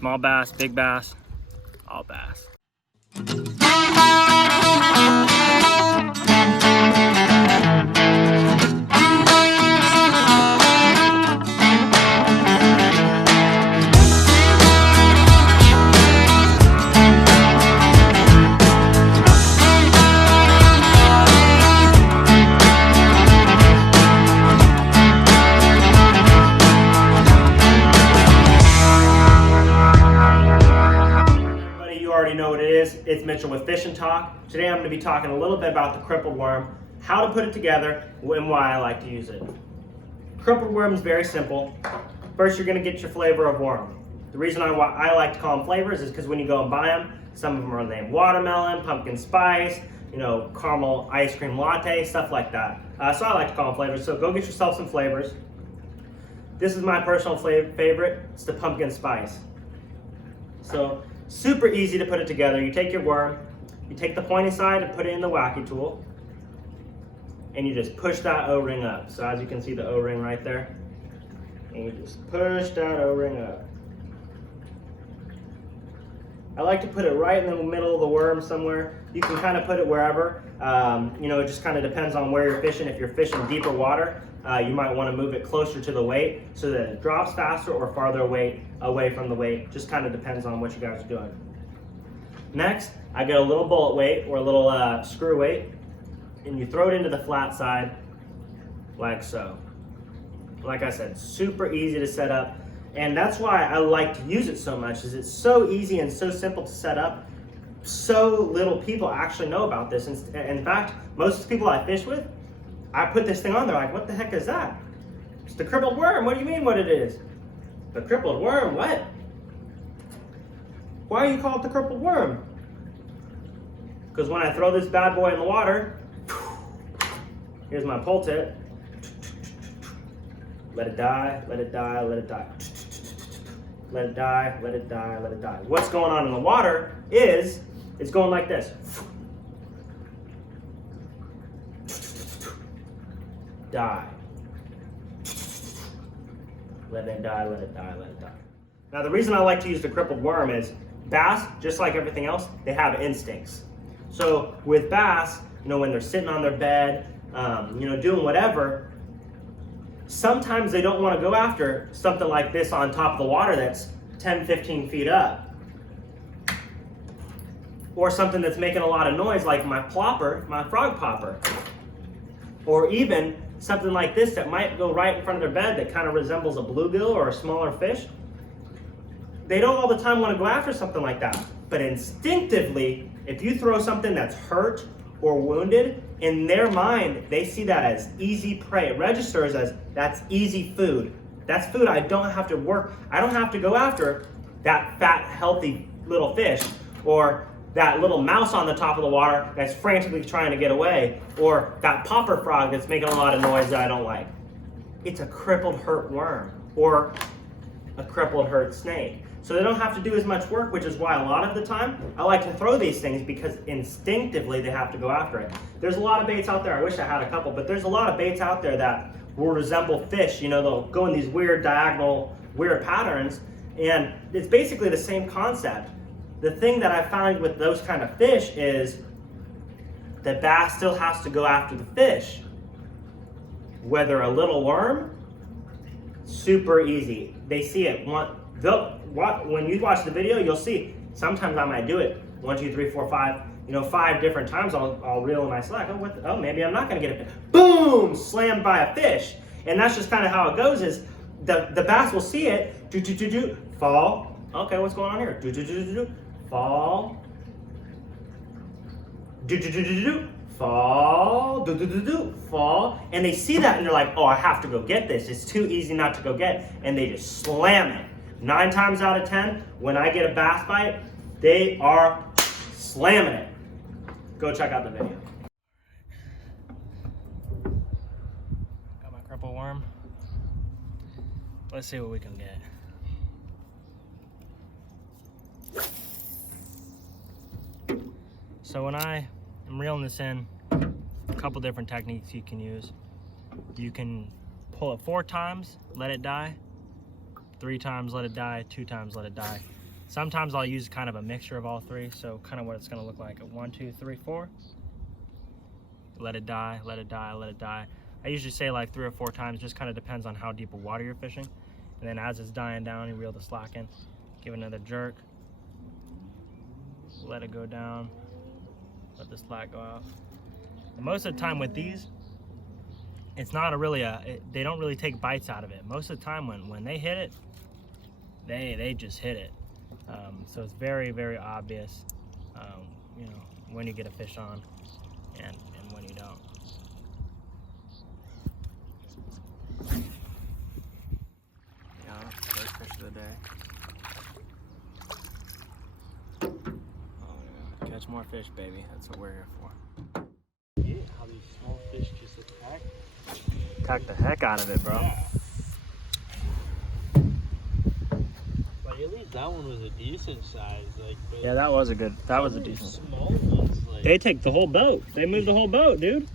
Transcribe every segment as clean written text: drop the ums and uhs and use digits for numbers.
Small bass, big bass, all bass. Know what it is. It's Mitchell with FishNTalk. Today I'm going to be talking a little bit about the crippled worm, how to put it together, and why I like to use it. Crippled worm is very simple. First, you're going to get your flavor of worm. The reason I like to call them flavors is because when you go and buy them, some of them are named watermelon, pumpkin spice, caramel ice cream latte, stuff like that. So I like to call them flavors. So go get yourself some flavors. This is my personal favorite. It's the pumpkin spice. So super easy to put it together. You take your worm, you take the pointy side and put it in the Wacky tool, and you just push that O-ring up. So as you can see the O-ring right there, and you just push that O-ring up. I like to put it right in the middle of the worm somewhere. You can kind of put it wherever. It just kind of depends on where you're fishing. If you're fishing deeper water, you might want to move it closer to the weight so that it drops faster or farther away from the weight. Just kind of depends on what you guys are doing. Next, I get a little bullet weight or a little screw weight, and you throw it into the flat side like so. Like I said, super easy to set up, and that's why I like to use it so much. Is it's so easy and so simple to set up. So little people actually know about this. In fact, most people I fish with, I put this thing on, they're like, what the heck is that? It's the crippled worm. What do you mean what it is? The crippled worm, what? Why do you call it the crippled worm? Because when I throw this bad boy in the water, here's my pull tip. Let it die, let it die, let it die. Let it die, let it die, let it die. What's going on in the water is, it's going like this. Die. Let it die, let it die, let it die. Now the reason I like to use the crippled worm is bass, just like everything else, they have instincts. So with bass, when they're sitting on their bed, doing whatever, sometimes they don't want to go after something like this on top of the water that's 10, 15 feet up. Or something that's making a lot of noise like my plopper, my frog popper. Or even something like this that might go right in front of their bed that kind of resembles a bluegill or a smaller fish. They don't all the time want to go after something like that. But instinctively, if you throw something that's hurt or wounded, in their mind, they see that as easy prey. It registers as that's easy food. That's food I don't have to work. I don't have to go after that fat, healthy little fish, or that little mouse on the top of the water that's frantically trying to get away, or that popper frog that's making a lot of noise that I don't like. It's a crippled, hurt worm, or a crippled, hurt snake. So they don't have to do as much work, which is why a lot of the time I like to throw these things, because instinctively they have to go after it. There's a lot of baits out there, I wish I had a couple, but there's a lot of baits out there that will resemble fish. They'll go in these weird diagonal, weird patterns, and it's basically the same concept. The thing that I find with those kind of fish is the bass still has to go after the fish. Whether a little worm, super easy. They see it. When you watch the video, you'll see. Sometimes I might do it 1, 2, 3, 4, 5. 5 different times I'll reel in my slack. Maybe I'm not going to get a fish. Boom! Slammed by a fish. And that's just kind of how it goes. Is the bass will see it. Fall. Okay, what's going on here? Fall. Fall. Fall. And they see that and they're like, oh, I have to go get this. It's too easy not to go get. And they just slam it. 9 times out of 10, when I get a bass bite, they are slamming it. Go check out the video. Got my cripple worm. Let's see what we can get. So when I am reeling this in, a couple different techniques you can use. You can pull it 4 times, let it die, 3 times, let it die, 2 times, let it die. Sometimes I'll use kind of a mixture of all three, so kind of what it's gonna look like. 1, 2, 3, 4. Let it die, let it die, let it die. I usually say like 3 or 4 times, just kind of depends on how deep of water you're fishing. And then as it's dying down, you reel the slack in, give it another jerk, let it go down, let the slack go out. And most of the time with these, it's not they don't really take bites out of it. Most of the time when they hit it, they just hit it. So it's very, very obvious, you know, when you get a fish on and when you don't. Yeah, first fish of the day. Oh yeah, catch more fish, baby. That's what we're here for. Yeah, how these small fish just attack. Attack the heck out of it, bro. Yeah. Like at least that one was a decent size. Like, Yeah, that was a decent. Small ones, like, They take the whole boat. They moved the whole boat, dude.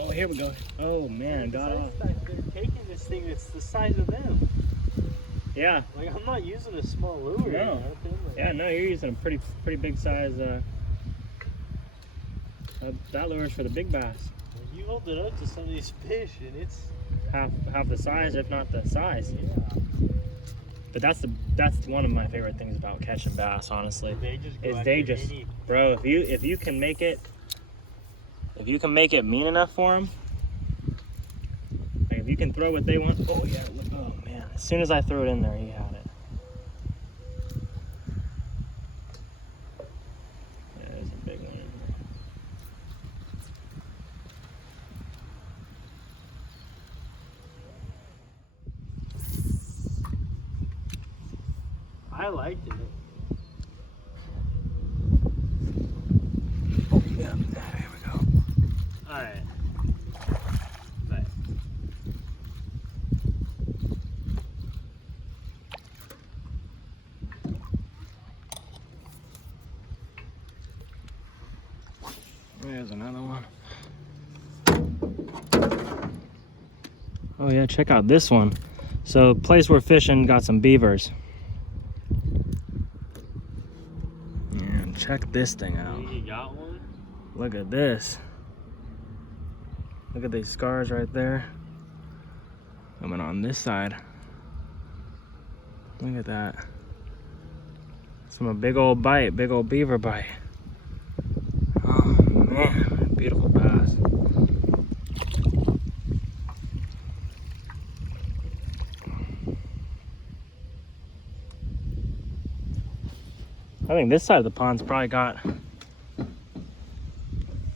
Oh, here we go. Oh man, got off. They're taking this thing that's the size of them. Yeah. Like I'm not using a small lure. No. You know, like, Yeah, no, you're using a pretty big size. That lure is for the big bass. you hold it up to some of these fish, and it's Half the size, if not the size. yeah. But that's one of my favorite things about catching bass, honestly. They just go Is after they just, any- bro, if you can make it mean enough for them, like if you can throw what they want. Oh yeah, look, oh man! As soon as I threw it in there, he had it. Yeah, there's a big one in here. I liked it. Oh yeah, there we go. All right. But There's another one. Oh yeah, check out this one. So place we're fishing got some beavers. And check this thing out. you got one? Look at this. Look at these scars right there. Coming on this side. Look at that. Some a big old bite, big old beaver bite. Oh man, beautiful bass. I think this side of the pond's probably got, I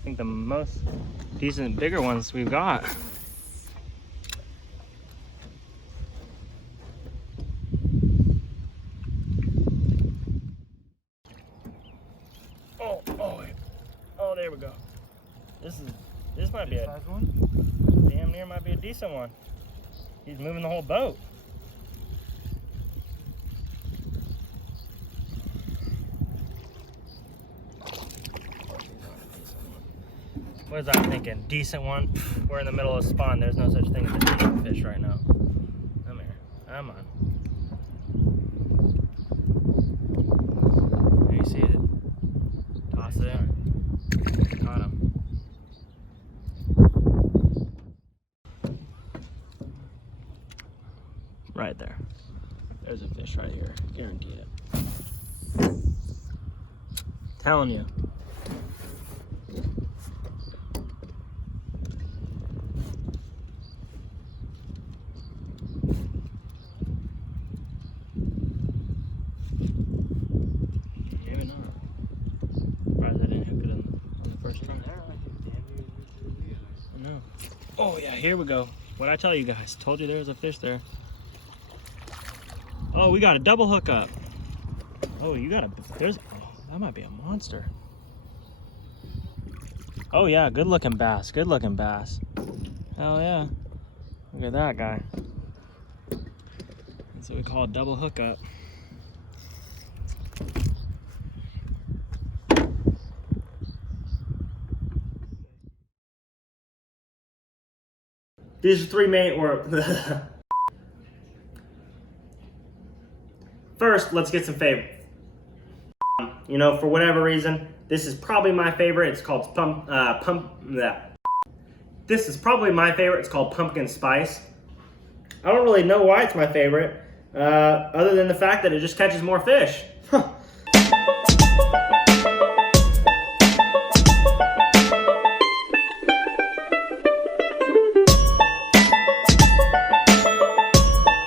think, the most decent bigger ones we've got. Oh, there we go. This might be a Size one? damn near might be a decent one. He's moving the whole boat. What was I thinking? Decent one? We're in the middle of spawn. There's no such thing as a decent fish right now. Come here. Come on. There, you see it? Toss it in. Got him. Right there. There's a fish right here. Guaranteed it. Telling you. Maybe not. Surprised I didn't hook it on the first try. I know. Oh yeah, here we go. What'd I tell you guys? Told you there was a fish there. Oh, we got a double hookup. Oh, oh, that might be a monster. Oh yeah, good looking bass, good looking bass. Hell yeah. Look at that guy. That's what we call a double hookup. These are three main, First, let's get some You know, for whatever reason, this is probably my favorite. It's called This is probably my favorite. It's called pumpkin spice. I don't really know why it's my favorite, other than the fact that it just catches more fish.